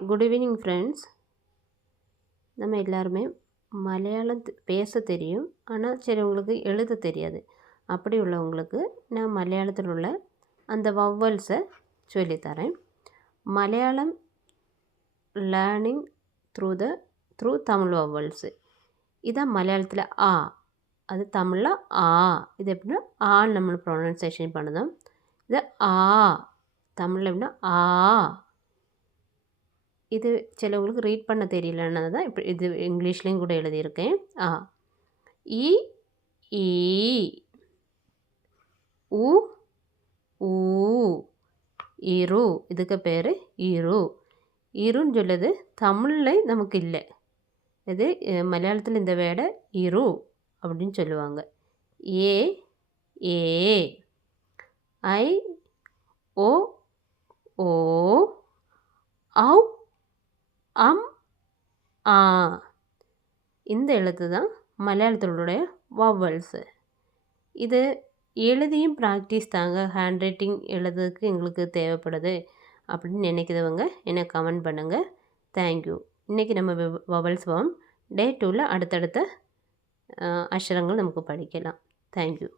Good evening friends. நம்ம எல்லாருமே மலையாளம் பேச தெரியும், ஆனால் சிலவங்களுக்கு எழுத தெரியாது. அப்படி உள்ளவங்களுக்கு நான் மலையாளத்தில் உள்ள அந்த வவ்வல்ஸை சொல்லித்தரேன். Malayalam learning through Tamil vowels. இதான் மலையாளத்தில் ஆ, அது தமிழில் ஆ. இது எப்படின்னா ஆன்னு நம்ம ப்ரொனன்சேஷன் பண்ணுதோம். இது ஆ, தமிழில் எப்படின்னா ஆ. இது சிலவங்களுக்கு ரீட் பண்ண தெரியலன்னு தான் இப்போ இது இங்கிலீஷ்லேயும் கூட எழுதியிருக்கேன். ஆ, இ, ஈ, உ, ஊ, இரு. இதுக்கு பேர் இரு. இருன்னு சொல்லுது தமிழில் நமக்கு இல்லை. இது மலையாளத்தில் இந்த வேர்டை இரு அப்படின்னு சொல்லுவாங்க. ஏ, ஏ, ஐ, ஓ, ஓ, ஔ, அம், ஆ. இந்த எழுத்து தான் மலையாளத்தினுடைய வவ்வல்ஸு. இது எழுதியும் ப்ராக்டிஸ் தாங்க. ஹேண்ட் ரைட்டிங் எழுதுறதுக்கு எங்களுக்கு தேவைப்படுது அப்படின்னு நினைக்கிறவங்க என்னை கமெண்ட் பண்ணுங்கள். தேங்க்யூ. இன்றைக்கி நம்ம வவ்வல்ஸ் ஃபார்ம் டே 2ல் அடுத்தடுத்த அக்ஷரங்கள் நமக்கு படிக்கலாம். தேங்க்யூ.